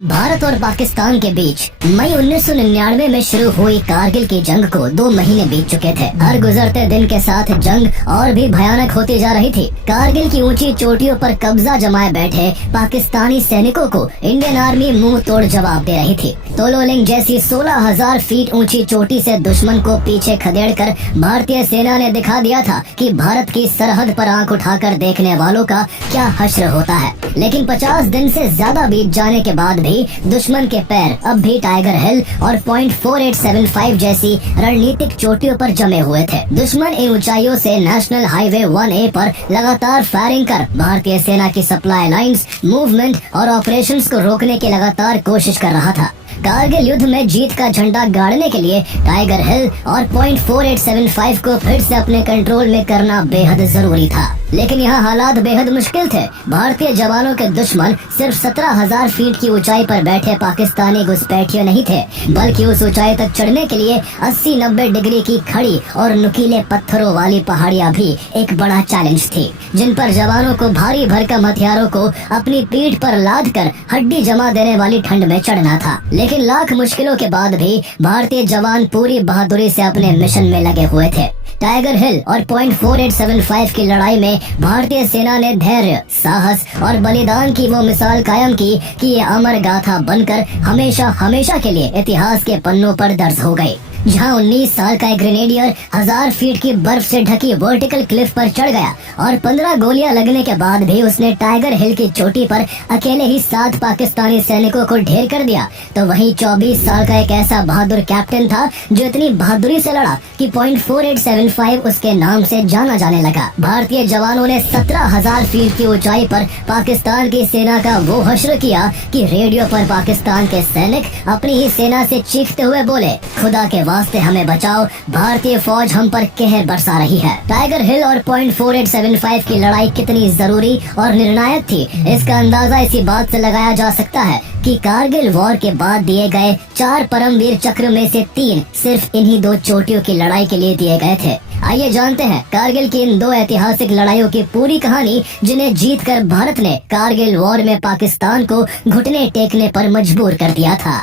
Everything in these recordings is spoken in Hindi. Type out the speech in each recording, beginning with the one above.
भारत और पाकिस्तान के बीच मई 1999 में शुरू हुई कारगिल की जंग को 2 महीने बीत चुके थे। हर गुजरते दिन के साथ जंग और भी भयानक होती जा रही थी। कारगिल की ऊंची चोटियों पर कब्जा जमाए बैठे पाकिस्तानी सैनिकों को इंडियन आर्मी मुंह तोड़ जवाब दे रही थी। तोलोलिंग जैसी 16,000 फीट ऊंची चोटी से दुश्मन को पीछे खदेड़कर भारतीय सेना ने दिखा दिया था कि भारत की सरहद पर आंख उठाकर देखने वालों का क्या हश्र होता है। लेकिन 50 दिन से ज्यादा बीत जाने के बाद भी दुश्मन के पैर अब भी टाइगर हिल और पॉइंट 4875 जैसी रणनीतिक चोटियों पर जमे हुए थे। दुश्मन इन ऊंचाइयों से नेशनल हाईवे 1A पर लगातार फायरिंग कर भारतीय सेना की सप्लाई लाइंस, मूवमेंट और ऑपरेशंस को रोकने की लगातार कोशिश कर रहा था। कारगिल युद्ध में जीत का झंडा गाड़ने के लिए टाइगर हिल और पॉइंट 4875 को फिर से अपने कंट्रोल में करना बेहद जरूरी था। लेकिन यहाँ हालात बेहद मुश्किल थे। भारतीय जवानों के दुश्मन सिर्फ 17,000 फीट की ऊंचाई पर बैठे पाकिस्तानी घुसपैठिए नहीं थे, बल्कि उस ऊंचाई तक चढ़ने के लिए 80-90 डिग्री की खड़ी और नुकीले पत्थरों वाली पहाड़ियाँ भी एक बड़ा चैलेंज थी, जिन पर जवानों को भारी भरकम हथियारों को अपनी पीठ पर लाद कर हड्डी जमा देने वाली ठंड में चढ़ना था। लेकिन लाख मुश्किलों के बाद भी भारतीय जवान पूरी बहादुरी से अपने मिशन में लगे हुए थे। टाइगर हिल और पॉइंट 4875 की लड़ाई में भारतीय सेना ने धैर्य, साहस और बलिदान की वो मिसाल कायम की कि ये अमर गाथा बनकर हमेशा हमेशा के लिए इतिहास के पन्नों पर दर्ज हो गई। जहां 19 साल का एक ग्रेनेडियर 1000 फीट की बर्फ से ढकी वर्टिकल क्लिफ पर चढ़ गया और 15 गोलियां लगने के बाद भी उसने टाइगर हिल की चोटी पर अकेले ही 7 पाकिस्तानी सैनिकों को ढेर कर दिया, तो वहीं 24 साल का एक ऐसा बहादुर कैप्टन था जो इतनी बहादुरी से लड़ा कि पॉइंट 4875 उसके नाम से जाना जाने लगा। भारतीय जवानों ने 17,000 फीट की ऊंचाई पर पाकिस्तान की सेना का वो हश्र किया कि रेडियो पर पाकिस्तान के सैनिक अपनी ही सेना से चीखते हुए बोले, खुदा के वास्ते हमें बचाओ, भारतीय फौज हम पर कहर बरसा रही है। टाइगर हिल और पॉइंट 4875 की लड़ाई कितनी जरूरी और निर्णायक थी, इसका अंदाजा इसी बात से लगाया जा सकता है कि कारगिल वॉर के बाद दिए गए 4 परमवीर चक्र में से 3 सिर्फ इन्हीं 2 चोटियों की लड़ाई के लिए दिए गए थे। आइए जानते हैं कारगिल की इन 2 ऐतिहासिक लड़ाइयों की पूरी कहानी, जिन्हें जीतकर भारत ने कारगिल वॉर में पाकिस्तान को घुटने टेकने पर मजबूर कर दिया था।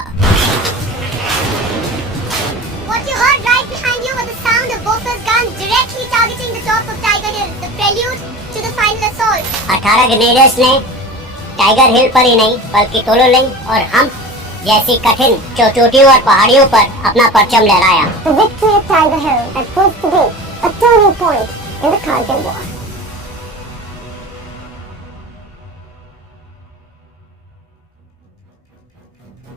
18 ग्रेनेडर्स ने टाइगर हिल पर ही नहीं बल्कि तोलोलिंग और हम जैसी कठिन चोटियों और पहाड़ियों पर अपना परचम लहराया। The victory at Tiger Hill had proved to be a turning point in the Kargil War.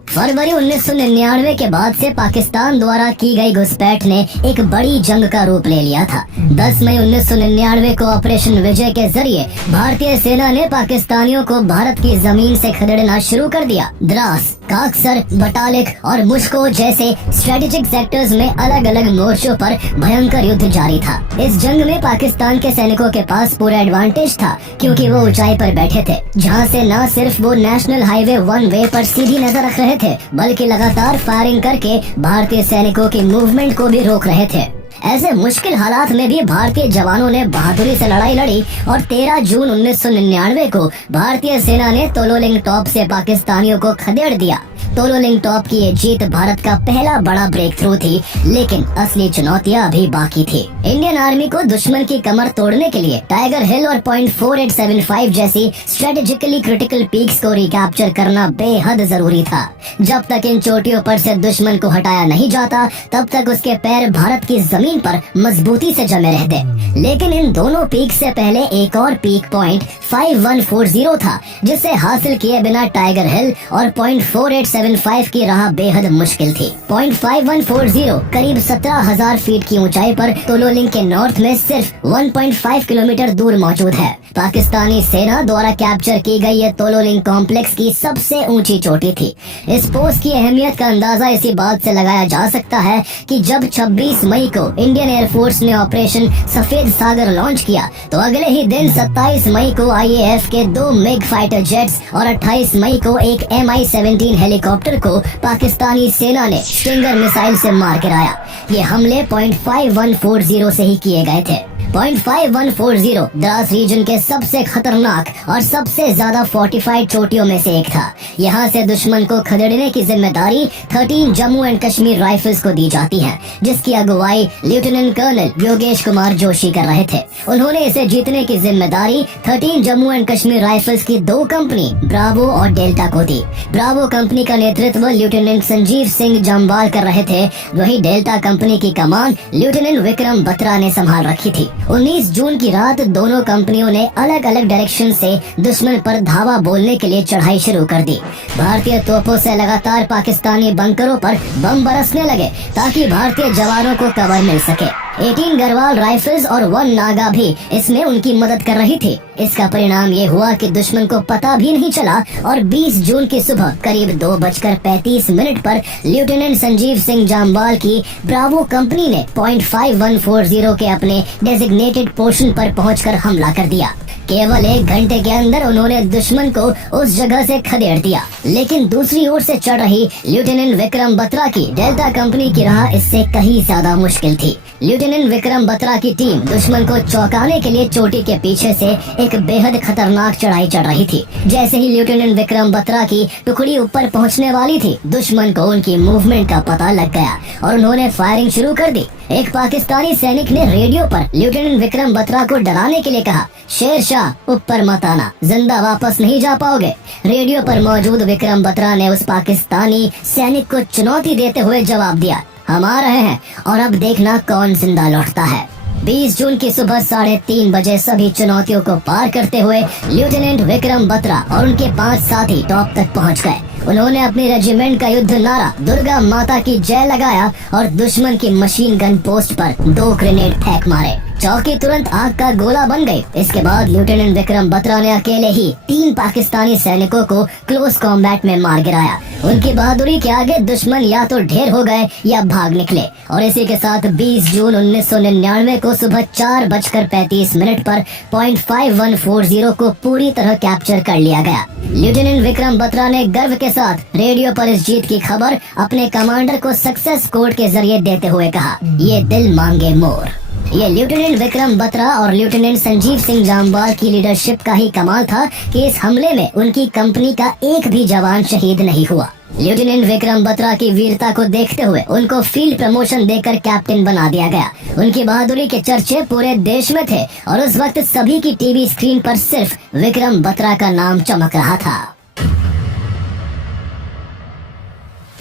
फरवरी 1999 के बाद से पाकिस्तान द्वारा की गई घुसपैठ ने एक बड़ी जंग का रूप ले लिया था। 10 मई 1999 को ऑपरेशन विजय के जरिए भारतीय सेना ने पाकिस्तानियों को भारत की जमीन से खदेड़ना शुरू कर दिया। द्रास, काकसर, बटालिक और मुश्को जैसे स्ट्रेटेजिक सेक्टर्स में अलग अलग मोर्चों पर भयंकर युद्ध जारी था। इस जंग में पाकिस्तान के सैनिकों के पास पूरा एडवांटेज था, क्योंकि वो ऊंचाई पर बैठे थे, जहां से न सिर्फ वो नेशनल हाईवे 1 पर सीधी नजर रख रहे थे, बल्कि लगातार फायरिंग करके भारतीय सैनिकों की मूवमेंट को भी रोक रहे थे। ऐसे मुश्किल हालात में भी भारतीय जवानों ने बहादुरी से लड़ाई लड़ी और 13 जून 1999 को भारतीय सेना ने तोलोलिंग टॉप से पाकिस्तानियों को खदेड़ दिया। तोलोलिंग टॉप की ये जीत भारत का पहला बड़ा ब्रेक थ्रू थी, लेकिन असली चुनौतियां अभी बाकी थी। इंडियन आर्मी को दुश्मन की कमर तोड़ने के लिए टाइगर हिल और पॉइंट 4875 जैसी स्ट्रेटेजिकली क्रिटिकल पीक्स को रिकैप्चर करना बेहद जरूरी था। जब तक इन चोटियों पर से दुश्मन को हटाया नहीं जाता, तब तक उसके पैर भारत की जमीन पर मजबूती से जमे रहते। लेकिन इन दोनों पीक से पहले एक और पीक पॉइंट 5140 था, जिसे हासिल किए बिना टाइगर हिल और पॉइंट 4875 की राह बेहद मुश्किल थी। पॉइंट 5140 करीब 17,000 फीट की ऊंचाई पर तोलोलिंग के नॉर्थ में सिर्फ 1.5 किलोमीटर दूर मौजूद है। पाकिस्तानी सेना द्वारा कैप्चर की गई ये तोलोलिंग कॉम्प्लेक्स की सबसे ऊंची चोटी थी। इस पोस्ट की अहमियत का अंदाजा इसी बात से लगाया जा सकता है कि जब 26 मई को इंडियन एयरफोर्स ने ऑपरेशन सफेद सागर लॉन्च किया, तो अगले ही दिन 27 मई को IAF के 2 मिग फाइटर जेट्स और 28 मई को एक MI-17 हेलीकॉप्टर को पाकिस्तानी सेना ने स्टिंगर मिसाइल से मार गिराया। ये हमले पॉइंट 5140 से ही किए गए थे। .5140 द्रास रीजन के सबसे खतरनाक और सबसे ज्यादा फोर्टिफाइड चोटियों में से एक था। यहाँ से दुश्मन को खदेड़ने की जिम्मेदारी 13 जम्मू एंड कश्मीर राइफल्स को दी जाती है, जिसकी अगुवाई लेफ्टिनेंट कर्नल योगेश कुमार जोशी कर रहे थे। उन्होंने इसे जीतने की जिम्मेदारी 13 जम्मू एंड कश्मीर राइफल्स की 2 कंपनी ब्रावो और डेल्टा को दी। ब्रावो कंपनी का नेतृत्व लेफ्टिनेंट संजीव सिंह जम्वाल कर रहे थे, वही डेल्टा कंपनी की कमान लेफ्टिनेंट विक्रम बत्रा ने संभाल रखी थी। 19 जून की रात दोनों कंपनियों ने अलग अलग डायरेक्शन से दुश्मन पर धावा बोलने के लिए चढ़ाई शुरू कर दी। भारतीय तोपों से लगातार पाकिस्तानी बंकरों पर बम बरसने लगे ताकि भारतीय जवानों को कवर मिल सके। 18 गढ़वाल राइफल्स और 1 नागा भी इसमें उनकी मदद कर रही थी। इसका परिणाम ये हुआ कि दुश्मन को पता भी नहीं चला और 20 जून की सुबह करीब 2:35 पर लेफ्टिनेंट संजीव सिंह जामवाल की ब्रावो कंपनी ने .5140 के अपने डेजिग्नेटेड पोर्शन पर पहुंचकर हमला कर दिया। केवल 1 घंटे के अंदर उन्होंने दुश्मन को उस जगह से खदेड़ दिया, लेकिन दूसरी ओर से चढ़ रही लेफ्टिनेंट विक्रम बत्रा की डेल्टा कंपनी की राह इससे कहीं ज्यादा मुश्किल थी। लेफ्टिनेंट विक्रम बत्रा की टीम दुश्मन को चौंकाने के लिए चोटी के पीछे से एक बेहद खतरनाक चढ़ाई चढ़ रही थी। जैसे ही लेफ्टिनेंट विक्रम बत्रा की टुकड़ी ऊपर पहुंचने वाली थी, दुश्मन को उनकी मूवमेंट का पता लग गया और उन्होंने फायरिंग शुरू कर दी। एक पाकिस्तानी सैनिक ने रेडियो पर लेफ्टिनेंट विक्रम बत्रा को डराने के लिए कहा, शेर शाह ऊपर मत आना, जिंदा वापस नहीं जा पाओगे। रेडियो पर मौजूद विक्रम बत्रा ने उस पाकिस्तानी सैनिक को चुनौती देते हुए जवाब दिया, हम आ रहे हैं और अब देखना कौन जिंदा लौटता है। 20 जून की सुबह 3:30 बजे सभी चुनौतियों को पार करते हुए लेफ्टिनेंट विक्रम बत्रा और उनके 5 साथी टॉप तक पहुंच गए। उन्होंने अपनी रेजिमेंट का युद्ध नारा दुर्गा माता की जय लगाया और दुश्मन की मशीन गन पोस्ट पर 2 ग्रेनेड फेंक मारे। चौकी तुरंत आग का गोला बन गई। इसके बाद लेफ्टिनेंट विक्रम बत्रा ने अकेले ही 3 पाकिस्तानी सैनिकों को क्लोज कॉम्बैट में मार गिराया। उनकी बहादुरी के आगे दुश्मन या तो ढेर हो गए या भाग निकले और इसी के साथ 20 जून 1999 को सुबह 4:35 पर .5140 को पूरी तरह कैप्चर कर लिया गया। लेफ्टिनेंट विक्रम बत्रा ने गर्व के साथ रेडियो पर इस जीत की खबर अपने कमांडर को सक्सेस कोड के जरिए देते हुए कहा, ये दिल मांगे मोर। ये लेफ्टिनेंट विक्रम बत्रा और लेफ्टिनेंट संजीव सिंह जामवाल की लीडरशिप का ही कमाल था कि इस हमले में उनकी कंपनी का एक भी जवान शहीद नहीं हुआ। लेफ्टिनेंट विक्रम बत्रा की वीरता को देखते हुए उनको फील्ड प्रमोशन देकर कैप्टन बना दिया गया। उनकी बहादुरी के चर्चे पूरे देश में थे और उस वक्त सभी की टीवी स्क्रीन पर सिर्फ विक्रम बत्रा का नाम चमक रहा था।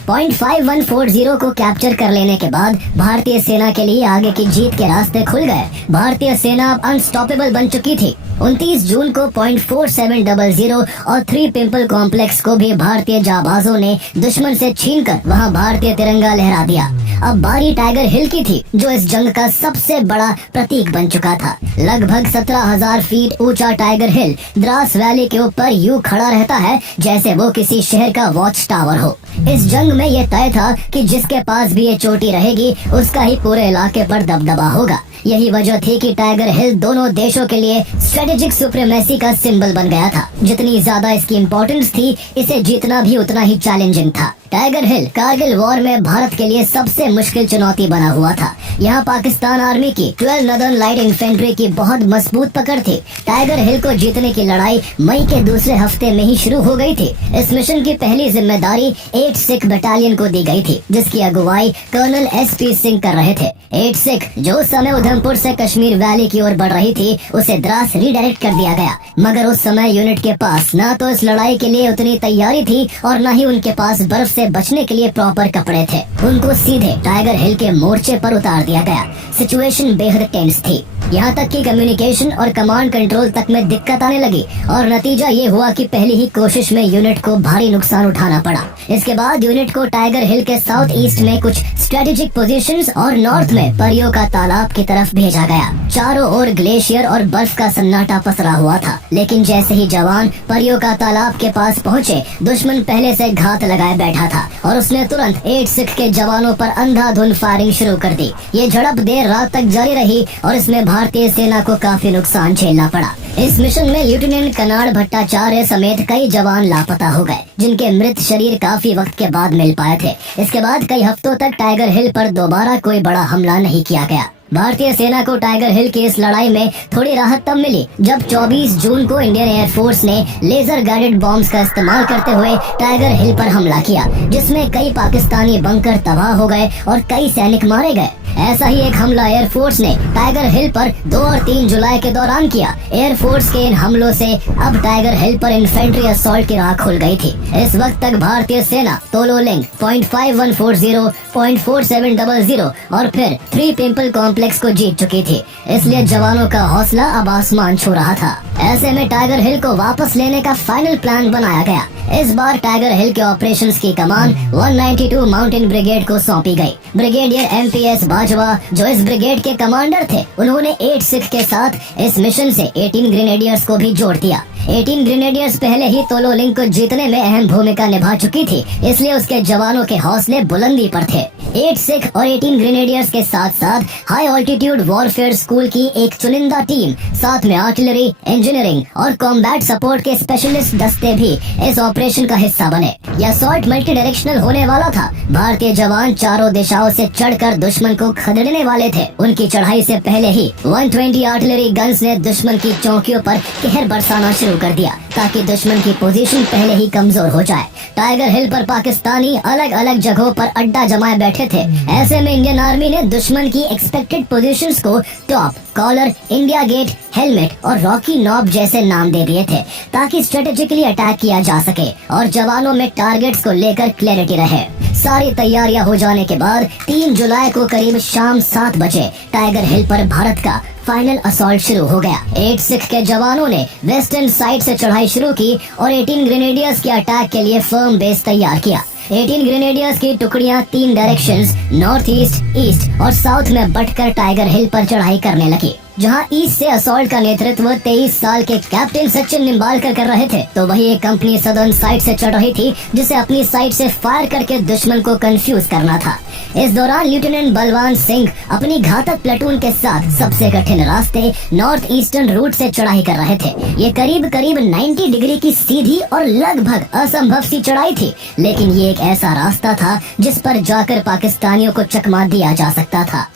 .5140 को कैप्चर कर लेने के बाद भारतीय सेना के लिए आगे की जीत के रास्ते खुल गए। भारतीय सेना अब अनस्टॉपेबल बन चुकी थी। 29 जून को .4700 और 3 पिंपल कॉम्प्लेक्स को भी भारतीय जाबाजों ने दुश्मन से छीनकर वहां भारतीय तिरंगा लहरा दिया। अब बारी टाइगर हिल की थी, जो इस जंग का सबसे बड़ा प्रतीक बन चुका था। लगभग 17,000 फीट ऊंचा टाइगर हिल द्रास वैली के ऊपर यूं खड़ा रहता है जैसे वो किसी शहर का वॉच टावर हो। इस जंग में ये तय था कि जिसके पास भी ये चोटी रहेगी उसका ही पूरे इलाके पर दबदबा होगा। यही वजह थी कि टाइगर हिल दोनों देशों के लिए स्ट्रेटेजिक सुप्रीमेसी का सिंबल बन गया था। जितनी ज्यादा इसकी इम्पोर्टेंस थी, इसे जीतना भी उतना ही चैलेंजिंग था। टाइगर हिल कारगिल वॉर में भारत के लिए सबसे मुश्किल चुनौती बना हुआ था। यहाँ पाकिस्तान आर्मी की 12 नॉर्दर्न लाइट इन्फेंट्री की बहुत मजबूत पकड़ थी। टाइगर हिल को जीतने की लड़ाई मई के दूसरे हफ्ते में ही शुरू हो गई थी। इस मिशन की पहली जिम्मेदारी 8 सिख बटालियन को दी गई थी, जिसकी अगुवाई कर्नल SP सिंह कर रहे थे। 8 सिख जो उस समय उधमपुर से कश्मीर वैली की ओर बढ़ रही थी, उसे द्रास रिडायरेक्ट कर दिया गया। मगर उस समय यूनिट के पास न तो इस लड़ाई के लिए उतनी तैयारी थी और न ही उनके पास बर्फ से बचने के लिए प्रॉपर कपड़े थे। उनको सीधे टाइगर हिल के मोर्चे पर उतार दिया गया। सिचुएशन बेहद टेंस थी। यहाँ तक कि कम्युनिकेशन और कमांड कंट्रोल तक में दिक्कत आने लगी और नतीजा ये हुआ कि पहली ही कोशिश में यूनिट को भारी नुकसान उठाना पड़ा। इसके बाद यूनिट को टाइगर हिल के साउथ ईस्ट में कुछ स्ट्रेटेजिक पोजीशंस और नॉर्थ में परियों का तालाब की तरफ भेजा गया। चारों ओर ग्लेशियर और बर्फ का सन्नाटा पसरा हुआ था, लेकिन जैसे ही जवान परियों का तालाब के पास पहुँचे, दुश्मन पहले से घात लगाए बैठा था और उसने तुरंत 8 सिख के जवानों पर अंधाधुंध फायरिंग शुरू कर दी। ये झड़प देर रात तक जारी रही और इसमें भारतीय सेना को काफी नुकसान झेलना पड़ा। इस मिशन में लेफ्टिनेंट कनाड भट्टाचार्य समेत कई जवान लापता हो गए, जिनके मृत शरीर काफी वक्त के बाद मिल पाए थे। इसके बाद कई हफ्तों तक टाइगर हिल पर दोबारा कोई बड़ा हमला नहीं किया गया। भारतीय सेना को टाइगर हिल की इस लड़ाई में थोड़ी राहत तब मिली जब 24 जून को इंडियन एयरफोर्स ने लेजर गाइडेड बॉम्ब्स का इस्तेमाल करते हुए टाइगर हिल पर हमला किया, जिसमें कई पाकिस्तानी बंकर तबाह हो गए और कई सैनिक मारे गए। ऐसा ही एक हमला एयरफोर्स ने टाइगर हिल पर 2 और 3 जुलाई के दौरान किया। एयरफोर्स के इन हमलों से अब टाइगर हिल पर इन्फेंट्री असॉल्ट की राह खुल गई थी। इस वक्त तक भारतीय सेना तोलो लिंक, .5140, .4700 और फिर 3 पिंपल कॉम्प्लेक्स को जीत चुकी थी, इसलिए जवानों का हौसला अब आसमान छू रहा था। ऐसे में टाइगर हिल को वापस लेने का फाइनल प्लान बनाया गया। इस बार टाइगर हिल के ऑपरेशंस की कमान 192 माउंटेन ब्रिगेड को सौंपी गई। ब्रिगेडियर MPS बाजवा, जो इस ब्रिगेड के कमांडर थे, उन्होंने 8 सिख के साथ इस मिशन से 18 ग्रेनेडियर्स को भी जोड़ दिया। 18 ग्रेनेडियर्स पहले ही तोलो लिंक को जीतने में अहम भूमिका निभा चुकी थी, इसलिए उसके जवानों के हौसले बुलंदी पर थे। 8 सिख और 18 ग्रेनेडियर्स के साथ साथ हाई ऑल्टीट्यूड वॉरफेयर स्कूल की एक चुनिंदा टीम, साथ में आर्टिलरी, इंजीनियरिंग और कॉम्बैट सपोर्ट के स्पेशलिस्ट दस्ते भी इस ऑपरेशन का हिस्सा बने। यह असॉल्ट मल्टी डायरेक्शनल होने वाला था। भारतीय जवान चारों दिशाओं से चढ़कर दुश्मन को खदेड़ने वाले थे। उनकी चढ़ाई से पहले ही 120 आर्टिलरी गन्स ने दुश्मन की चौकियों पर कहर बरसाना शुरू कर दिया, ताकि दुश्मन की पोजीशन पहले ही कमजोर हो जाए। टाइगर हिल पर पाकिस्तानी अलग अलग जगहों पर अड्डा जमाए बैठे थे। ऐसे में इंडियन आर्मी ने दुश्मन की एक्सपेक्टेड पोजीशंस को top, collar, India gate, helmet और रॉकी नॉब जैसे नाम दे दिए थे, ताकि स्ट्रेटेजिकली अटैक किया जा सके और जवानों में टारगेट्स को लेकर क्लैरिटी रहे। सारी तैयारियां हो जाने के बाद 3 जुलाई को करीब शाम 7 बजे टाइगर हिल पर भारत का फाइनल असॉल्ट शुरू हो गया। 8 सिख के जवानों ने वेस्टर्न साइड से चढ़ाई शुरू की और 18 ग्रेनेडियर्स के अटैक के लिए फर्म बेस तैयार किया। 18 ग्रेनेडियर्स की टुकड़ियां 3 डायरेक्शंस, नॉर्थ ईस्ट, ईस्ट और साउथ में बंटकर टाइगर हिल पर चढ़ाई करने लगी। जहां ईस्ट से असॉल्ट का नेतृत्व 23 साल के कैप्टन सचिन निम्बालकर कर रहे थे, तो वही एक कंपनी सदर्न साइड से चढ़ रही थी, जिसे अपनी साइड से फायर करके दुश्मन को कंफ्यूज करना था। इस दौरान लेफ्टिनेंट बलवान सिंह अपनी घातक प्लेटून के साथ सबसे कठिन रास्ते नॉर्थ ईस्टर्न रूट से चढ़ाई कर रहे थे। ये करीब 90 डिग्री की सीधी और लगभग असंभव सी चढ़ाई थी, लेकिन ये एक ऐसा रास्ता था जिस पर जाकर पाकिस्तानियों को चकमा दिया जा सकता था।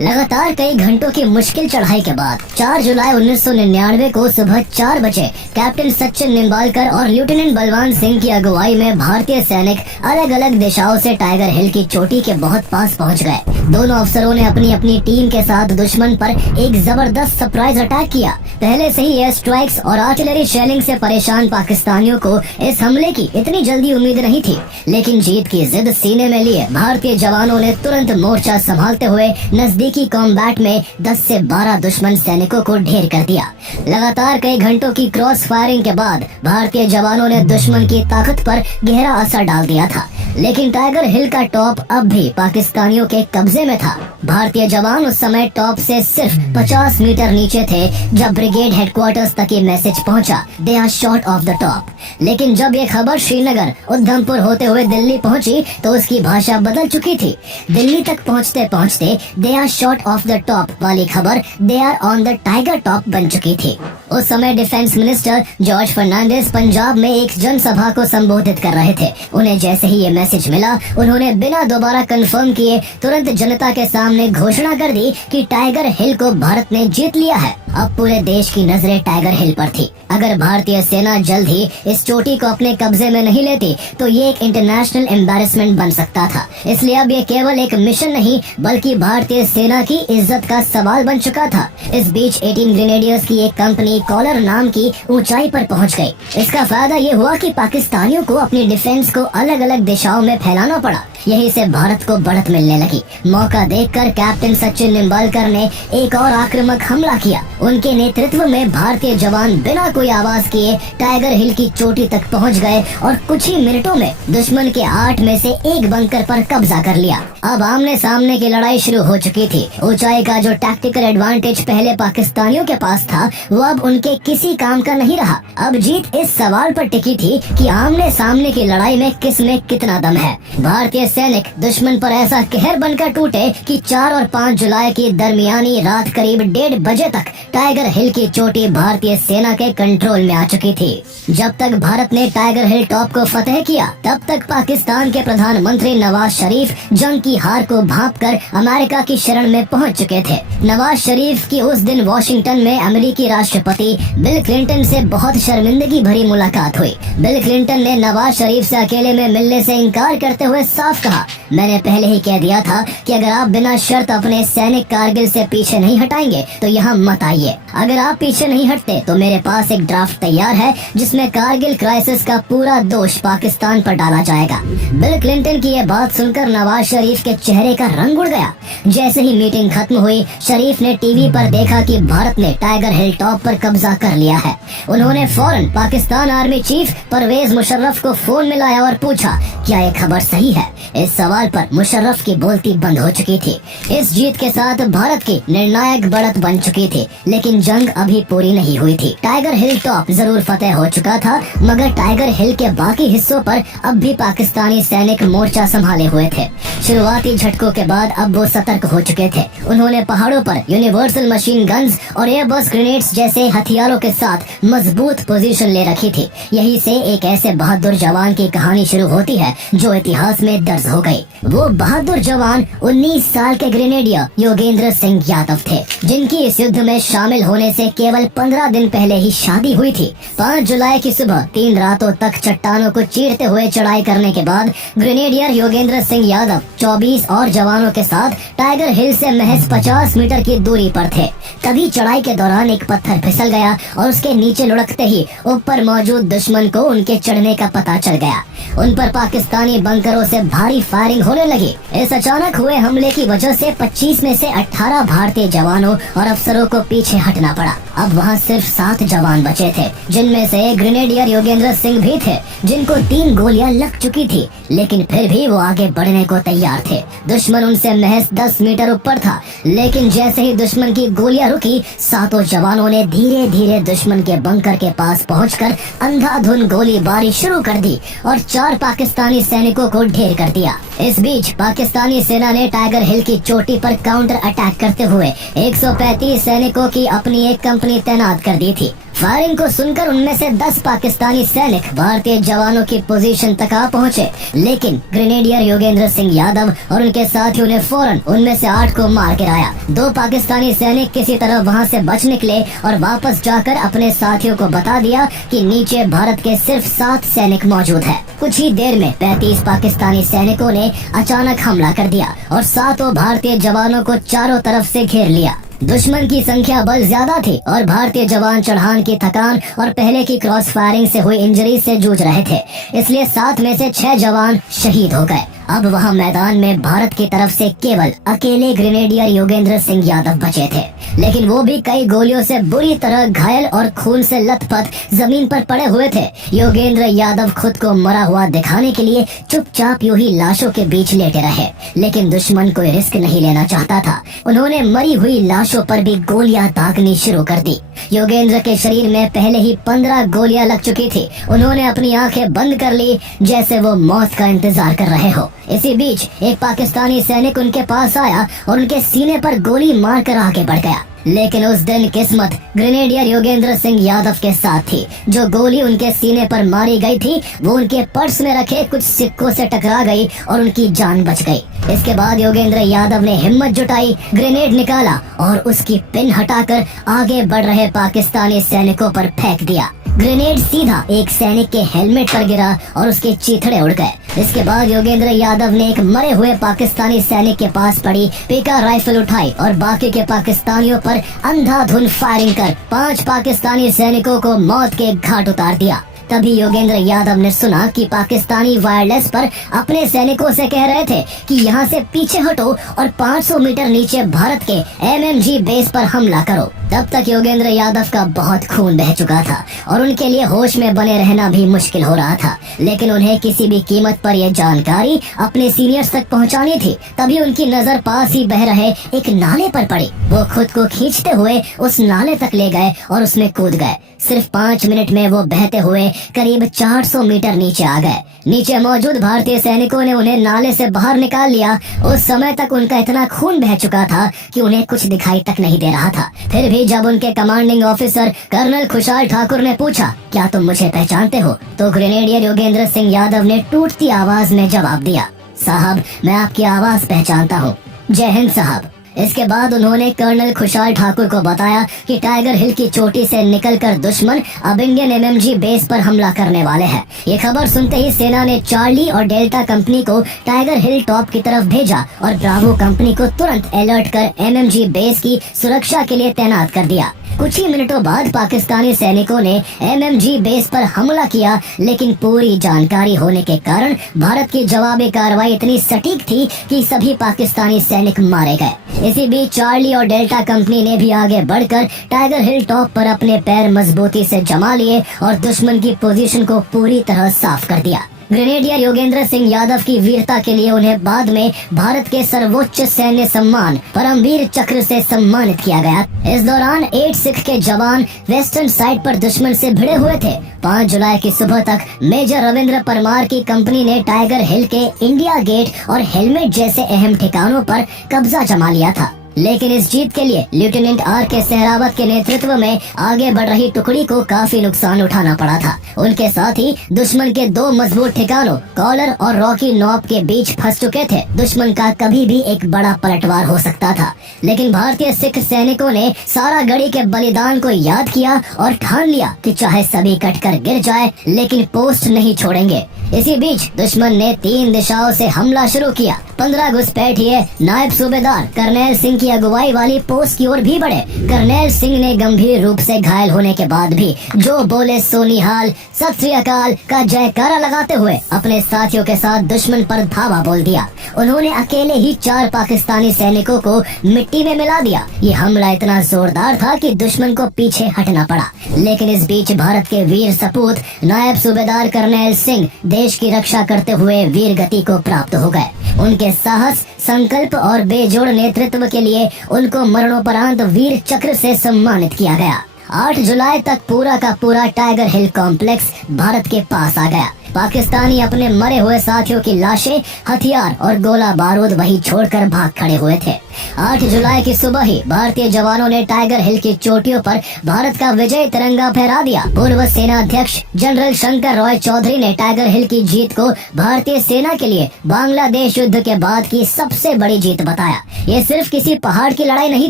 लगातार कई घंटों की मुश्किल चढ़ाई के बाद 4 जुलाई 1999 को सुबह 4 बजे कैप्टन सचिन निम्बालकर और लेफ्टिनेंट बलवान सिंह की अगुवाई में भारतीय सैनिक अलग अलग दिशाओं से टाइगर हिल की चोटी के बहुत पास पहुंच गए। दोनों अफसरों ने अपनी अपनी टीम के साथ दुश्मन पर एक जबरदस्त सरप्राइज अटैक किया। पहले से ही एयर स्ट्राइक्स और आर्टिलरी शेलिंग से परेशान पाकिस्तानियों को इस हमले की इतनी जल्दी उम्मीद नहीं थी, लेकिन जीत की जिद सीने में लिए भारतीय जवानों ने तुरंत मोर्चा संभालते हुए नजदीकी कॉम्बैट में 10 से 12 दुश्मन सैनिकों को ढेर कर दिया। लगातार कई घंटों की क्रॉस फायरिंग के बाद भारतीय जवानों ने दुश्मन की ताकत पर गहरा असर डाल दिया था, लेकिन टाइगर हिल का टॉप अब भी पाकिस्तानियों के कब्जे में था। भारतीय जवान उस समय टॉप से सिर्फ 50 मीटर नीचे थे जब ब्रिगेड हेडक्वार्टर्स तक ये मैसेज पहुंचा, they are short of the top. लेकिन जब ये खबर श्रीनगर, उधमपुर होते हुए दिल्ली पहुंची तो उसकी भाषा बदल चुकी थी। दिल्ली तक पहुंचते पहुंचते they are short of the top वाली खबर they are on the tiger top बन चुकी थी। उस समय डिफेंस मिनिस्टर जॉर्ज फर्नांडिस पंजाब में एक जनसभा को संबोधित कर रहे थे। उन्हें जैसे ही ये मैसेज मिला, उन्होंने बिना दोबारा कंफर्म किए तुरंत जनता के सामने घोषणा कर दी कि टाइगर हिल को भारत ने जीत लिया है। अब पूरे देश की नजरें टाइगर हिल पर थी। अगर भारतीय सेना जल्द ही इस चोटी को अपने कब्जे में नहीं लेती तो ये एक इंटरनेशनल एम्बैरेसमेंट बन सकता था। इसलिए अब ये केवल एक मिशन नहीं बल्कि भारतीय सेना की इज्जत का सवाल बन चुका था। इस बीच 18 ग्रेनेडियर्स की एक कंपनी कॉलर नाम की ऊंचाई पर पहुंच गई। इसका फायदा ये हुआ कि पाकिस्तानियों को अपनी डिफेंस को अलग अलग दिशाओं में फैलाना पड़ा। यही से भारत को बढ़त मिलने लगी। मौका देखकर कैप्टन सचिन निम्बालकर ने एक और आक्रामक हमला किया। उनके नेतृत्व में भारतीय जवान बिना कोई आवाज किए टाइगर हिल की चोटी तक पहुंच गए और कुछ ही मिनटों में दुश्मन के 8 में से एक बंकर पर कब्जा कर लिया। अब आमने सामने की लड़ाई शुरू हो चुकी थी। ऊंचाई का जो टैक्टिकल एडवांटेज पहले पाकिस्तानियों के पास था, वो अब उनके किसी काम का नहीं रहा। अब जीत इस सवाल पर टिकी थी कि आमने सामने की लड़ाई में किस में कितना दम है। भारतीय पाकिस्तानी सैनिक दुश्मन पर ऐसा कहर बनकर टूटे कि 4 और 5 जुलाई की दरमियानी रात करीब 1:30 बजे तक टाइगर हिल की चोटी भारतीय सेना के कंट्रोल में आ चुकी थी। जब तक भारत ने टाइगर हिल टॉप को फतेह किया, तब तक पाकिस्तान के प्रधानमंत्री नवाज शरीफ जंग की हार को भांपकर अमेरिका की शरण में पहुंच चुके थे। नवाज शरीफ की उस दिन वॉशिंगटन में अमेरिकी राष्ट्रपति बिल क्लिंटन से बहुत शर्मिंदगी भरी मुलाकात हुई। बिल क्लिंटन ने नवाज शरीफ से अकेले में मिलने से इनकार करते हुए साफ कहा, मैंने पहले ही कह दिया था कि अगर आप बिना शर्त अपने सैनिक कारगिल से पीछे नहीं हटाएंगे तो यहाँ मत आइए। अगर आप पीछे नहीं हटते तो मेरे पास एक ड्राफ्ट तैयार है जिसमें कारगिल क्राइसिस का पूरा दोष पाकिस्तान पर डाला जाएगा। बिल क्लिंटन की यह बात सुनकर नवाज शरीफ के चेहरे का रंग उड़ गया। जैसे ही मीटिंग खत्म हुई, शरीफ ने टीवी पर देखा कि भारत ने टाइगर हिल टॉप पर कब्जा कर लिया है। उन्होंने फौरन पाकिस्तान आर्मी चीफ परवेज मुशर्रफ को फोन मिलाया और पूछा, क्या ये खबर सही है? इस सवाल पर मुशर्रफ की बोलती बंद हो चुकी थी। इस जीत के साथ भारत की निर्णायक बढ़त बन चुकी थी, लेकिन जंग अभी पूरी नहीं हुई थी। टाइगर हिल टॉप जरूर फतेह हो चुका था, मगर टाइगर हिल के बाकी हिस्सों पर अब भी पाकिस्तानी सैनिक मोर्चा संभाले हुए थे। शुरुआती झटकों के बाद अब वो सतर्क हो चुके थे। उन्होंने पहाड़ों पर यूनिवर्सल मशीन गन्स और एयरबस ग्रेनेड्स जैसे हथियारों के साथ मजबूत पोजीशन ले रखी थी। यही से एक ऐसे बहादुर जवान की कहानी शुरू होती है जो इतिहास में दर्ज हो गई। वो बहादुर जवान 19 साल के ग्रेनेडियर योगेंद्र सिंह यादव थे, जिनकी इस युद्ध में शामिल होने से केवल 15 दिन पहले ही शादी हुई थी। 5 जुलाई की सुबह 3 रातों तक चट्टानों को चीरते हुए चढ़ाई करने के बाद ग्रेनेडियर योगेंद्र सिंह यादव 24 और जवानों के साथ टाइगर हिल से महज 50 मीटर की दूरी पर थे। तभी चढ़ाई के दौरान एक पत्थर फिसल गया और उसके नीचे लुढ़कते ही ऊपर मौजूद दुश्मन को उनके चढ़ने का पता चल गया। उन पर पाकिस्तानी बंकरों से भारी फायरिंग होने लगी। इस अचानक हुए हमले की वजह से 25 में से 18 भारतीय जवानों और अफसरों को पीछे हटना पड़ा। अब वहाँ सिर्फ 7 जवान बचे थे, जिनमें से ग्रेनेडियर योगेंद्र सिंह भी थे, जिनको 3 गोलियां लग चुकी थी, लेकिन फिर भी वो आगे बढ़ने को तैयार थे। दुश्मन उनसे महज 10 मीटर ऊपर था, लेकिन जैसे ही दुश्मन की गोलियां रुकी, 7 जवानों ने धीरे धीरे दुश्मन के बंकर के पास पहुंचकर अंधाधुन गोलीबारी शुरू कर दी और 4 पाकिस्तानी सैनिकों को ढेर कर दिया। इस बीच पाकिस्तानी सेना ने टाइगर हिल की चोटी पर काउंटर अटैक करते हुए 135 सैनिकों की अपनी एक कंपनी तैनात कर दी थी। फायरिंग को सुनकर उनमें से 10 पाकिस्तानी सैनिक भारतीय जवानों की पोजीशन तक आ पहुंचे, लेकिन ग्रेनेडियर योगेंद्र सिंह यादव और उनके साथियों ने फौरन उनमें से 8 को मार गिराया। 2 पाकिस्तानी सैनिक किसी तरह वहां से बच निकले और वापस जाकर अपने साथियों को बता दिया कि नीचे भारत के सिर्फ 7 सैनिक मौजूद है। कुछ ही देर में 35 पाकिस्तानी सैनिकों ने अचानक हमला कर दिया और 7 भारतीय जवानों को चारों तरफ से घेर लिया। दुश्मन की संख्या बल ज्यादा थी और भारतीय जवान चढ़ान की थकान और पहले की क्रॉस फायरिंग से हुई इंजरी से जूझ रहे थे, इसलिए 7 में से 6 जवान शहीद हो गए। अब वहाँ मैदान में भारत की तरफ से केवल अकेले ग्रेनेडियर योगेंद्र सिंह यादव बचे थे, लेकिन वो भी कई गोलियों से बुरी तरह घायल और खून से लथपथ जमीन पर पड़े हुए थे। योगेंद्र यादव खुद को मरा हुआ दिखाने के लिए चुपचाप यूं ही लाशों के बीच लेटे रहे, लेकिन दुश्मन कोई रिस्क नहीं लेना चाहता था। उन्होंने मरी हुई लाशों पर भी गोलियां दागनी शुरू कर दी। योगेंद्र के शरीर में पहले ही 15 गोलियां लग चुकी थी। उन्होंने अपनी आंखें बंद कर ली, जैसे वो मौत का इंतजार कर रहे हो। इसी बीच एक पाकिस्तानी सैनिक उनके पास आया और उनके सीने पर गोली मारकर आगे बढ़ गया, लेकिन उस दिन किस्मत ग्रेनेडियर योगेंद्र सिंह यादव के साथ थी। जो गोली उनके सीने पर मारी गई थी, वो उनके पर्स में रखे कुछ सिक्कों से टकरा गई और उनकी जान बच गई। इसके बाद योगेंद्र यादव ने हिम्मत जुटाई, ग्रेनेड निकाला और उसकी पिन हटाकर आगे बढ़ रहे पाकिस्तानी सैनिकों पर फेंक दिया। ग्रेनेड सीधा एक सैनिक के हेलमेट पर गिरा और उसके चीथड़े उड़ गए। इसके बाद योगेंद्र यादव ने एक मरे हुए पाकिस्तानी सैनिक के पास पड़ी पिका राइफल उठाई और बाकी के पाकिस्तानियों पर अंधाधुन फायरिंग कर 5 पाकिस्तानी सैनिकों को मौत के घाट उतार दिया। तभी योगेंद्र यादव ने सुना कि पाकिस्तानी वायरलेस पर अपने सैनिकों से कह रहे थे कि यहाँ से पीछे हटो और 500 मीटर नीचे भारत के MMG बेस पर हमला करो। तब तक योगेंद्र यादव का बहुत खून बह चुका था और उनके लिए होश में बने रहना भी मुश्किल हो रहा था, लेकिन उन्हें किसी भी कीमत पर यह जानकारी अपने सीनियर्स तक पहुंचानी थी। तभी उनकी नजर पास ही बह रहे एक नाले पर पड़ी। वो खुद को खींचते हुए उस नाले तक ले गए और उसमें कूद गए। सिर्फ 5 मिनट में वो बहते हुए करीब 400 मीटर नीचे आ गए। नीचे मौजूद भारतीय सैनिकों ने उन्हें नाले से बाहर निकाल लिया। उस समय तक उनका इतना खून बह चुका था कि उन्हें कुछ दिखाई तक नहीं दे रहा था। फिर भी जब उनके कमांडिंग ऑफिसर कर्नल खुशहाल ठाकुर ने पूछा, क्या तुम मुझे पहचानते हो, तो ग्रेनेडियर योगेंद्र सिंह यादव ने टूटती आवाज में जवाब दिया, साहब मैं आपकी आवाज पहचानता हूँ, जय हिंद साहब। इसके बाद उन्होंने कर्नल खुशहाल ठाकुर को बताया कि टाइगर हिल की चोटी से निकलकर दुश्मन अब इंडियन एमएमजी बेस पर हमला करने वाले हैं। ये खबर सुनते ही सेना ने चार्ली और डेल्टा कंपनी को टाइगर हिल टॉप की तरफ भेजा और ब्रावो कंपनी को तुरंत अलर्ट कर एमएमजी बेस की सुरक्षा के लिए तैनात कर दिया। कुछ ही मिनटों बाद पाकिस्तानी सैनिकों ने एमएमजी बेस पर हमला किया, लेकिन पूरी जानकारी होने के कारण भारत की जवाबी कार्रवाई इतनी सटीक थी कि सभी पाकिस्तानी सैनिक मारे गए। इसी बीच चार्ली और डेल्टा कंपनी ने भी आगे बढ़कर टाइगर हिल टॉप पर अपने पैर मजबूती से जमा लिए और दुश्मन की पोजीशन को पूरी तरह साफ कर दिया। ग्रेनेडियर योगेंद्र सिंह यादव की वीरता के लिए उन्हें बाद में भारत के सर्वोच्च सैन्य सम्मान परमवीर चक्र से सम्मानित किया गया। इस दौरान 8 सिख के जवान वेस्टर्न साइड पर दुश्मन से भिड़े हुए थे। 5 जुलाई की सुबह तक मेजर रविंद्र परमार की कंपनी ने टाइगर हिल के इंडिया गेट और हेलमेट जैसे अहम ठिकानों पर कब्जा जमा लिया था। लेकिन इस जीत के लिए लेफ्टिनेंट आर के सहरावत के नेतृत्व में आगे बढ़ रही टुकड़ी को काफी नुकसान उठाना पड़ा था। उनके साथ ही दुश्मन के 2 मजबूत ठिकानों कॉलर और रॉकी नॉब के बीच फंस चुके थे। दुश्मन का कभी भी एक बड़ा पलटवार हो सकता था, लेकिन भारतीय सिख सैनिकों ने सारागढ़ी के बलिदान को याद किया और ठान लिया कि चाहे सभी कटकर गिर जाए लेकिन पोस्ट नहीं छोड़ेंगे। इसी बीच दुश्मन ने 3 दिशाओं से हमला शुरू किया। 15 घुसपैठिए नायब सूबेदार करनैल सिंह की अगुवाई वाली पोस्ट की ओर भी बढ़े। करनैल सिंह ने गंभीर रूप से घायल होने के बाद भी जो बोले सो निहाल, सत श्री अकाल का जयकारा लगाते हुए अपने साथियों के साथ दुश्मन पर धावा बोल दिया। उन्होंने अकेले ही 4 पाकिस्तानी सैनिकों को मिट्टी में मिला दिया। ये हमला इतना जोरदार था कि दुश्मन को पीछे हटना पड़ा, लेकिन इस बीच भारत के वीर सपूत नायब सूबेदार करनैल सिंह देश की रक्षा करते हुए वीर गति को प्राप्त हो गए। उनके साहस, संकल्प और बेजोड़ नेतृत्व के लिए उनको मरणोपरांत वीर चक्र से सम्मानित किया गया। 8 जुलाई तक पूरा का पूरा टाइगर हिल कॉम्प्लेक्स भारत के पास आ गया। पाकिस्तानी अपने मरे हुए साथियों की लाशें, हथियार और गोला बारूद वहीं छोड़कर भाग खड़े हुए थे। 8 जुलाई की सुबह ही भारतीय जवानों ने टाइगर हिल की चोटियों पर भारत का विजय तिरंगा फहरा दिया। पूर्व सेना अध्यक्ष जनरल शंकर रॉय चौधरी ने टाइगर हिल की जीत को भारतीय सेना के लिए बांग्लादेश युद्ध के बाद की सबसे बड़ी जीत बताया। ये सिर्फ किसी पहाड़ की लड़ाई नहीं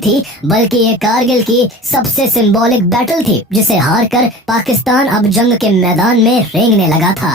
थी, बल्कि ये कारगिल की सबसे सिंबॉलिक बैटल थी, जिसे हारकर पाकिस्तान अब जंग के मैदान में रेंगने लगा था।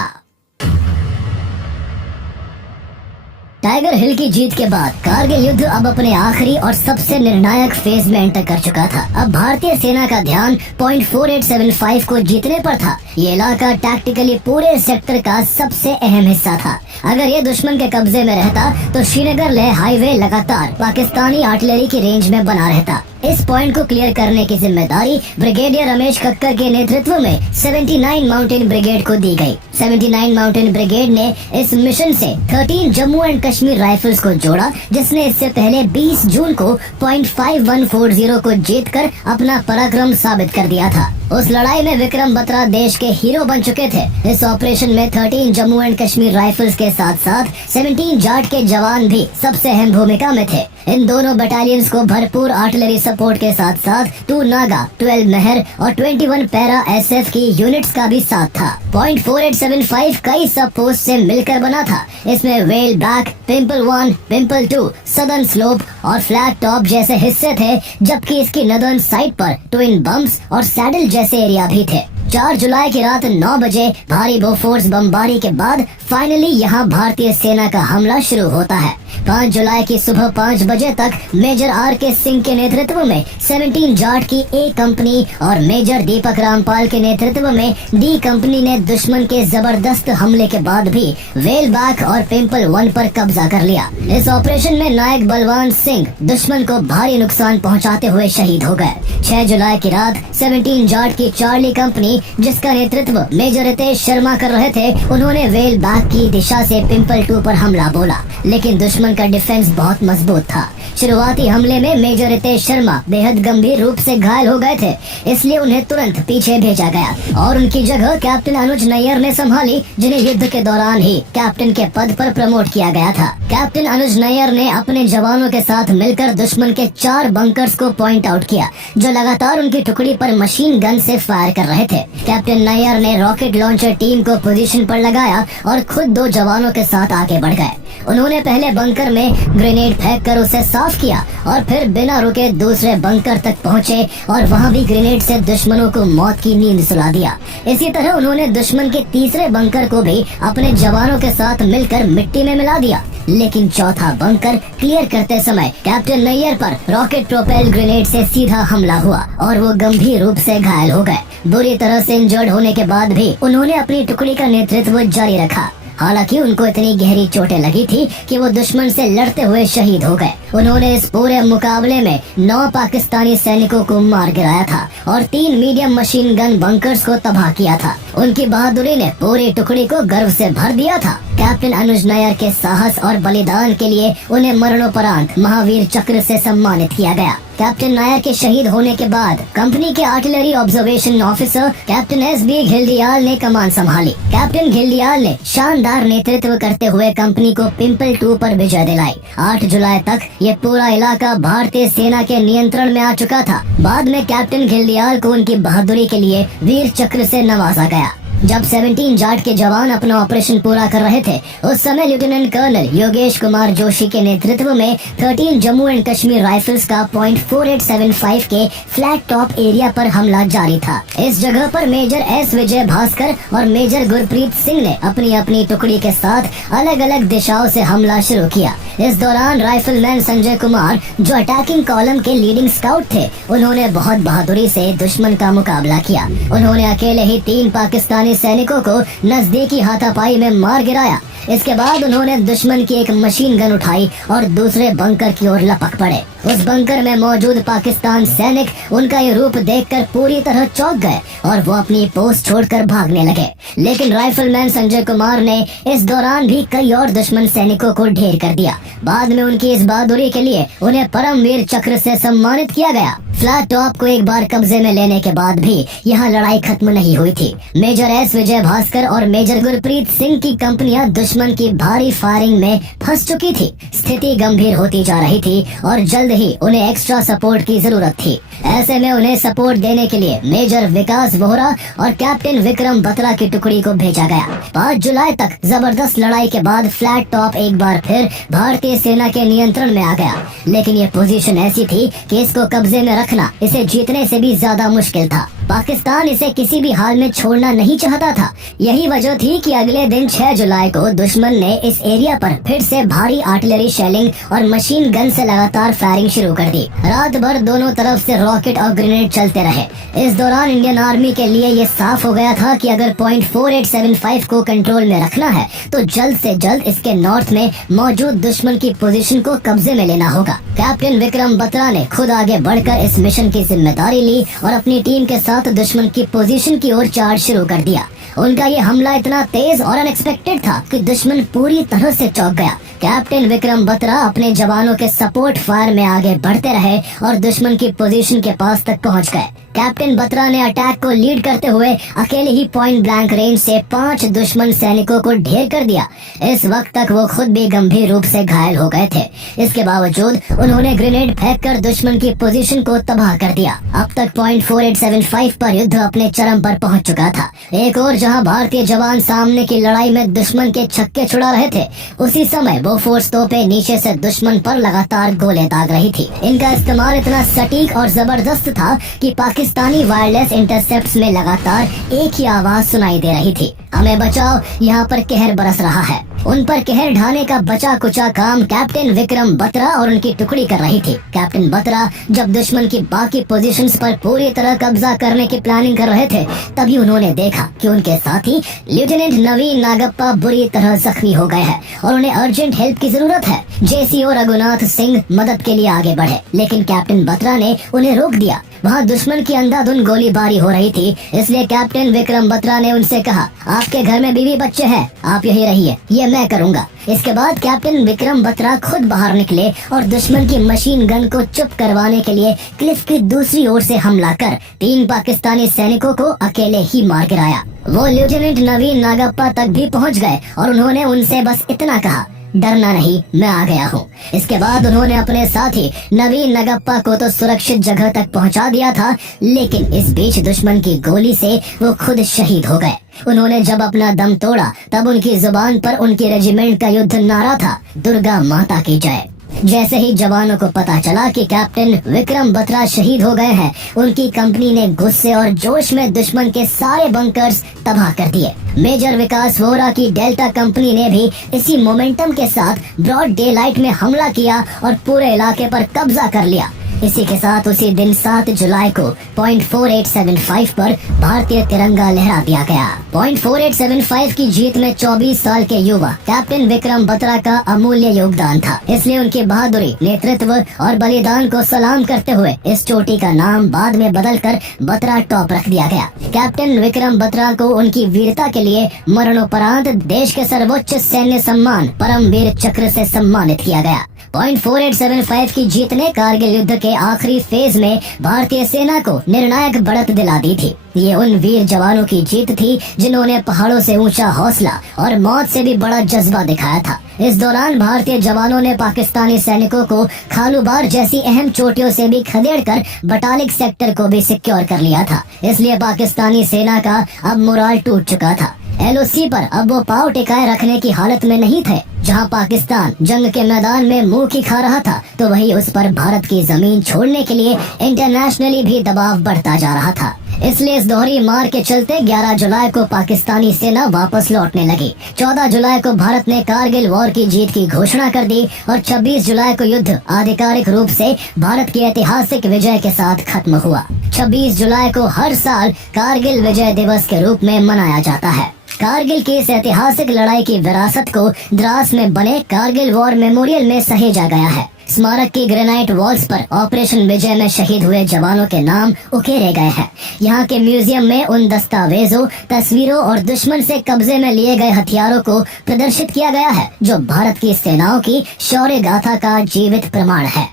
टाइगर हिल की जीत के बाद कारगिल युद्ध अब अपने आखिरी और सबसे निर्णायक फेज में एंटर कर चुका था। अब भारतीय सेना का ध्यान पॉइंट 4875 को जीतने पर था। ये इलाका टैक्टिकली पूरे सेक्टर का सबसे अहम हिस्सा था। अगर ये दुश्मन के कब्जे में रहता तो श्रीनगर लेह हाईवे लगातार पाकिस्तानी आर्टिलरी की रेंज में बना रहता। इस पॉइंट को क्लियर करने की जिम्मेदारी ब्रिगेडियर रमेश कक्कर के नेतृत्व में 79 माउंटेन ब्रिगेड को दी गई। 79 माउंटेन ब्रिगेड ने इस मिशन से 13 जम्मू एंड कश्मीर राइफल्स को जोड़ा, जिसने इससे पहले 20 जून को पॉइंट 5140 को जीतकर अपना पराक्रम साबित कर दिया था। उस लड़ाई में विक्रम बत्रा देश के हीरो बन चुके थे। इस ऑपरेशन में 13 जम्मू एंड कश्मीर राइफल्स के साथ साथ 17 जाट के जवान भी सबसे अहम भूमिका में थे। इन दोनों बटालियंस को भरपूर आर्टिलरी सपोर्ट के साथ साथ 2 नागा, 12 मेहर और 21 पैरा एसएफ की यूनिट्स का भी साथ था। पॉइंट 4875 कई सब पोस्ट से मिलकर बना था। इसमें well back, pimple 1, pimple 2, southern slope और फ्लैग टॉप जैसे हिस्से थे, जबकि इसकी नदर्न साइड पर ट्विन बम्स और सैडल जैसे एरिया भी थे। 4 जुलाई की रात 9 बजे भारी बोफोर्स बमबारी के बाद फाइनली यहाँ भारतीय सेना का हमला शुरू होता है। 5 जुलाई की सुबह 5 बजे तक मेजर आर के सिंह के नेतृत्व में 17 जाट की ए कंपनी और मेजर दीपक रामपाल के नेतृत्व में डी कंपनी ने दुश्मन के जबरदस्त हमले के बाद भी वेलबाग और पिंपल 1 पर कब्जा कर लिया। इस ऑपरेशन में नायक बलवान सिंह दुश्मन को भारी नुकसान पहुंचाते हुए शहीद हो गए। 6 जुलाई की रात 17 जाट की चार्ली कंपनी, जिसका नेतृत्व मेजर रितेश शर्मा कर रहे थे, उन्होंने वेलबाग की दिशा से पिंपल 2 पर हमला बोला, लेकिन दुश्मन का डिफेंस बहुत मजबूत था। शुरुआती हमले में मेजर रितेश शर्मा बेहद गंभीर रूप से घायल हो गए थे, इसलिए उन्हें तुरंत पीछे भेजा गया और उनकी जगह कैप्टन अनुज नैयर ने संभाली, जिन्हें युद्ध के दौरान ही कैप्टन के पद पर प्रमोट किया गया था। कैप्टन अनुज नैयर ने अपने जवानों के साथ मिलकर दुश्मन के 4 बंकर्स को पॉइंट आउट किया, जो लगातार उनकी टुकड़ी पर मशीन गन से फायर कर रहे थे। कैप्टन नैयर ने रॉकेट लॉन्चर टीम को पोजीशन पर लगाया और खुद 2 जवानों के साथ आगे बढ़ गए। उन्होंने पहले बंकर में ग्रेनेड फेंककर उसे साफ किया और फिर बिना रुके दूसरे बंकर तक पहुंचे और वहां भी ग्रेनेड से दुश्मनों को मौत की नींद सुला दिया। इसी तरह उन्होंने दुश्मन के तीसरे बंकर को भी अपने जवानों के साथ मिलकर मिट्टी में मिला दिया, लेकिन चौथा बंकर क्लियर करते समय कैप्टन नैयर पर रॉकेट प्रोपेल्ड ग्रेनेड से सीधा हमला हुआ और वो गंभीर रूप से घायल हो गए। बुरी तरह से इंजर्ड होने के बाद भी उन्होंने अपनी टुकड़ी का नेतृत्व जारी रखा। हालांकि उनको इतनी गहरी चोटें लगी थी कि वो दुश्मन से लड़ते हुए शहीद हो गए। उन्होंने इस पूरे मुकाबले में 9 पाकिस्तानी सैनिकों को मार गिराया था और 3 मीडियम मशीन गन बंकर्स को तबाह किया था। उनकी बहादुरी ने पूरी टुकड़ी को गर्व से भर दिया था। कैप्टन अनुज नैयर के साहस और बलिदान के लिए उन्हें मरणोपरांत महावीर चक्र से सम्मानित किया गया। कैप्टन नायर के शहीद होने के बाद कंपनी के artillery observation officer captain S.B.. Ghildiyal ने कमान संभाली। कैप्टन घिल्डियाल ने शानदार नेतृत्व करते हुए कंपनी को पिंपल 2 पर विजय दिलाई। 8 जुलाई तक ये पूरा इलाका भारतीय सेना के नियंत्रण में आ चुका था। बाद में कैप्टन घिल्डियाल को उनकी बहादुरी के लिए वीर चक्र से नवाजा गया। जब 17 जाट के जवान अपना ऑपरेशन पूरा कर रहे थे, उस समय लेफ्टिनेंट कर्नल योगेश कुमार जोशी के नेतृत्व में 13 जम्मू एंड कश्मीर राइफल्स का .4875 के फ्लैट टॉप एरिया पर हमला जारी था। इस जगह पर मेजर एस विजय भास्कर और मेजर गुरप्रीत सिंह ने अपनी अपनी टुकड़ी के साथ अलग अलग दिशाओं से हमला शुरू किया। इस दौरान राइफलमैन संजय कुमार, जो अटैकिंग कॉलम के लीडिंग स्काउट थे, उन्होंने बहुत बहादुरी से दुश्मन का मुकाबला किया। उन्होंने अकेले ही 3 पाकिस्तानी सैनिकों को नजदीकी हाथापाई में मार गिराया। इसके बाद उन्होंने दुश्मन की एक मशीन गन उठाई और दूसरे बंकर की ओर लपक पड़े। उस बंकर में मौजूद पाकिस्तान सैनिक उनका ये रूप देखकर पूरी तरह चौंक गए और वो अपनी पोस्ट छोड़कर भागने लगे। लेकिन राइफलमैन संजय कुमार ने इस दौरान भी कई और दुश्मन सैनिकों को ढेर कर दिया। बाद में उनकी इस बहादुरी के लिए उन्हें परमवीर चक्र से सम्मानित किया गया। फ्लैट टॉप को एक बार कब्जे में लेने के बाद भी यहाँ लड़ाई खत्म नहीं हुई थी। मेजर एस विजय भास्कर और मेजर गुरप्रीत सिंह की कंपनियां दुश्मन की भारी फायरिंग में फंस चुकी थी। स्थिति गंभीर होती जा रही थी और जल्द ही उन्हें एक्स्ट्रा सपोर्ट की जरूरत थी। ऐसे में उन्हें सपोर्ट देने के लिए मेजर विकास बोहरा और कैप्टन विक्रम बत्रा की टुकड़ी को भेजा गया। 5 जुलाई तक जबरदस्त लड़ाई के बाद फ्लैट टॉप एक बार फिर भारतीय सेना के नियंत्रण में आ गया, लेकिन ये पोजीशन ऐसी थी कि इसको कब्जे में रखना इसे जीतने से भी ज्यादा मुश्किल था। पाकिस्तान इसे किसी भी हाल में छोड़ना नहीं चाहता था। यही वजह थी कि अगले दिन 6 जुलाई को दुश्मन ने इस एरिया पर फिर से भारी आर्टिलरी शेलिंग और मशीन गन से लगातार फायरिंग शुरू कर दी। रात भर दोनों तरफ से रॉकेट और ग्रेनेड चलते रहे। इस दौरान इंडियन आर्मी के लिए ये साफ हो गया था कि अगर .4875 को कंट्रोल में रखना है तो जल्द से जल्द इसके नॉर्थ में मौजूद दुश्मन की पोजीशन को कब्जे में लेना होगा। कैप्टन विक्रम बत्रा ने खुद आगे बढ़कर इस मिशन की जिम्मेदारी ली और अपनी टीम के साथ दुश्मन की पोजीशन की ओर चार्ज शुरू कर दिया। उनका ये हमला इतना तेज और अनएक्सपेक्टेड था कि दुश्मन पूरी तरह से चौंक गया। कैप्टन विक्रम बत्रा अपने जवानों के सपोर्ट फायर में आगे बढ़ते रहे और दुश्मन की पोजीशन के पास तक पहुंच गए। कैप्टन बत्रा ने अटैक को लीड करते हुए अकेले ही पॉइंट ब्लैंक रेंज से 5 दुश्मन सैनिकों को ढेर कर दिया। इस वक्त तक वो खुद भी गंभीर रूप से घायल हो गए थे। इसके बावजूद उन्होंने ग्रेनेड फेंककर दुश्मन की पोजीशन को तबाह कर दिया। अब तक .4875 पर युद्ध अपने चरम पर पहुंच चुका था। एक और जहां भारतीय जवान सामने की लड़ाई में दुश्मन के छक्के छुड़ा रहे थे, उसी समय बोफोर्स तोपें नीचे से दुश्मन पर लगातार गोले दाग रही थी। इनका इस्तेमाल इतना सटीक और जबरदस्त था कि पाकिस्तानी वायरलेस इंटरसेप्ट्स में लगातार एक ही आवाज सुनाई दे रही थी, हमें बचाओ, यहाँ पर कहर बरस रहा है। उन पर कहर ढाने का बचा कुचा काम कैप्टन विक्रम बत्रा और उनकी टुकड़ी कर रही थी। कैप्टन बत्रा जब दुश्मन की बाकी पोजीशंस पर पूरी तरह कब्जा करने की प्लानिंग कर रहे थे, तभी उन्होंने देखा कि उनके साथी लेफ्टिनेंट नवीन नागप्पा बुरी तरह जख्मी हो गए हैं और उन्हें अर्जेंट हेल्प की जरूरत है। जेसीओ रघुनाथ सिंह मदद के लिए आगे बढ़े, लेकिन कैप्टन बत्रा ने उन्हें रोक दिया। वहाँ दुश्मन की अंधाधुंध गोलीबारी हो रही थी, इसलिए कैप्टन विक्रम बत्रा ने उनसे कहा, आपके घर में बीवी बच्चे हैं, आप यही रहिए, ये मैं करूँगा। इसके बाद कैप्टन विक्रम बत्रा खुद बाहर निकले और दुश्मन की मशीन गन को चुप करवाने के लिए क्लिफ की दूसरी ओर से हमला कर 3 पाकिस्तानी सैनिकों को अकेले ही मार गिराया। वो लेफ्टिनेंट नवीन नागप्पा तक भी पहुंच गए और उन्होंने उनसे बस इतना कहा, डरना नहीं, मैं आ गया हूँ। इसके बाद उन्होंने अपने साथी नवीन नागप्पा को तो सुरक्षित जगह तक पहुँचा दिया था, लेकिन इस बीच दुश्मन की गोली से वो खुद शहीद हो गए। उन्होंने जब अपना दम तोड़ा, तब उनकी जुबान पर उनकी रेजिमेंट का युद्ध नारा था, दुर्गा माता की जय। जैसे ही जवानों को पता चला कि कैप्टन विक्रम बत्रा शहीद हो गए हैं, उनकी कंपनी ने गुस्से और जोश में दुश्मन के सारे बंकर्स तबाह कर दिए। मेजर विकास वोरा की डेल्टा कंपनी ने भी इसी मोमेंटम के साथ ब्रॉड डे लाइट में हमला किया और पूरे इलाके पर कब्जा कर लिया। इसी के साथ उसी दिन 7 जुलाई को पॉइंट 4875 पर भारतीय तिरंगा लहरा दिया गया। पॉइंट 4875 की जीत में 24 साल के युवा कैप्टन विक्रम बत्रा का अमूल्य योगदान था, इसलिए उनकी बहादुरी, नेतृत्व और बलिदान को सलाम करते हुए इस चोटी का नाम बाद में बदलकर बत्रा टॉप रख दिया गया। कैप्टन विक्रम बत्रा को उनकी वीरता के लिए मरणोपरांत देश के सर्वोच्च सैन्य सम्मान परमवीर चक्र से सम्मानित किया गया। पॉइंट 4875 की जीत ने कारगिल युद्ध के आखिरी फेज में भारतीय सेना को निर्णायक बढ़त दिला दी थी। ये उन वीर जवानों की जीत थी जिन्होंने पहाड़ों से ऊंचा हौसला और मौत से भी बड़ा जज्बा दिखाया था। इस दौरान भारतीय जवानों ने पाकिस्तानी सैनिकों को खालूबार जैसी अहम चोटियों से भी खदेड़कर बटालिक सेक्टर को भी सिक्योर कर लिया था। इसलिए पाकिस्तानी सेना का अब मोराल टूट चुका था। LOC पर अब वो पाँव टिकाए रखने की हालत में नहीं थे। जहां पाकिस्तान जंग के मैदान में मुंह की खा रहा था, तो वहीं उस पर भारत की जमीन छोड़ने के लिए इंटरनेशनली भी दबाव बढ़ता जा रहा था। इसलिए इस दोहरी मार के चलते 11 जुलाई को पाकिस्तानी सेना वापस लौटने लगी। 14 जुलाई को भारत ने कारगिल वॉर की जीत की घोषणा कर दी और 26 जुलाई को युद्ध आधिकारिक रूप से भारत की ऐतिहासिक विजय के साथ खत्म हुआ। 26 जुलाई को हर साल कारगिल विजय दिवस के रूप में मनाया जाता है। कारगिल की इस ऐतिहासिक लड़ाई की विरासत को द्रास में बने कारगिल वॉर मेमोरियल में सहेजा गया है। स्मारक की ग्रेनाइट वॉल्स पर ऑपरेशन विजय में शहीद हुए जवानों के नाम उकेरे गए हैं। यहाँ के म्यूजियम में उन दस्तावेजों, तस्वीरों और दुश्मन से कब्जे में लिए गए हथियारों को प्रदर्शित किया गया है, जो भारत की सेनाओं की शौर्य गाथा का जीवित प्रमाण है।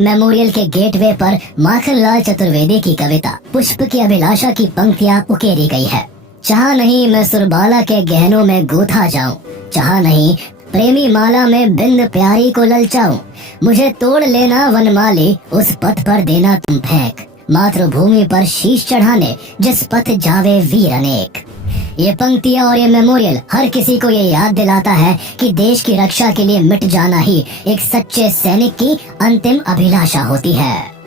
मेमोरियल के गेटवे पर माखनलाल चतुर्वेदी की कविता पुष्प की अभिलाषा की पंक्तियाँ उकेरी गई है। चाह नहीं मैं सुरबाला के गहनों में गूथा जाऊं, चाह नहीं प्रेमी माला में बिंद प्यारी को ललचाऊं, मुझे तोड़ लेना वनमाली, उस पथ पर देना तुम फेंक, मातृभूमि पर शीश चढ़ाने जिस पथ जावे वीर अनेक। ये पंक्तियाँ और ये मेमोरियल हर किसी को ये याद दिलाता है कि देश की रक्षा के लिए मिट जाना ही एक सच्चे सैनिक की अंतिम अभिलाषा होती है।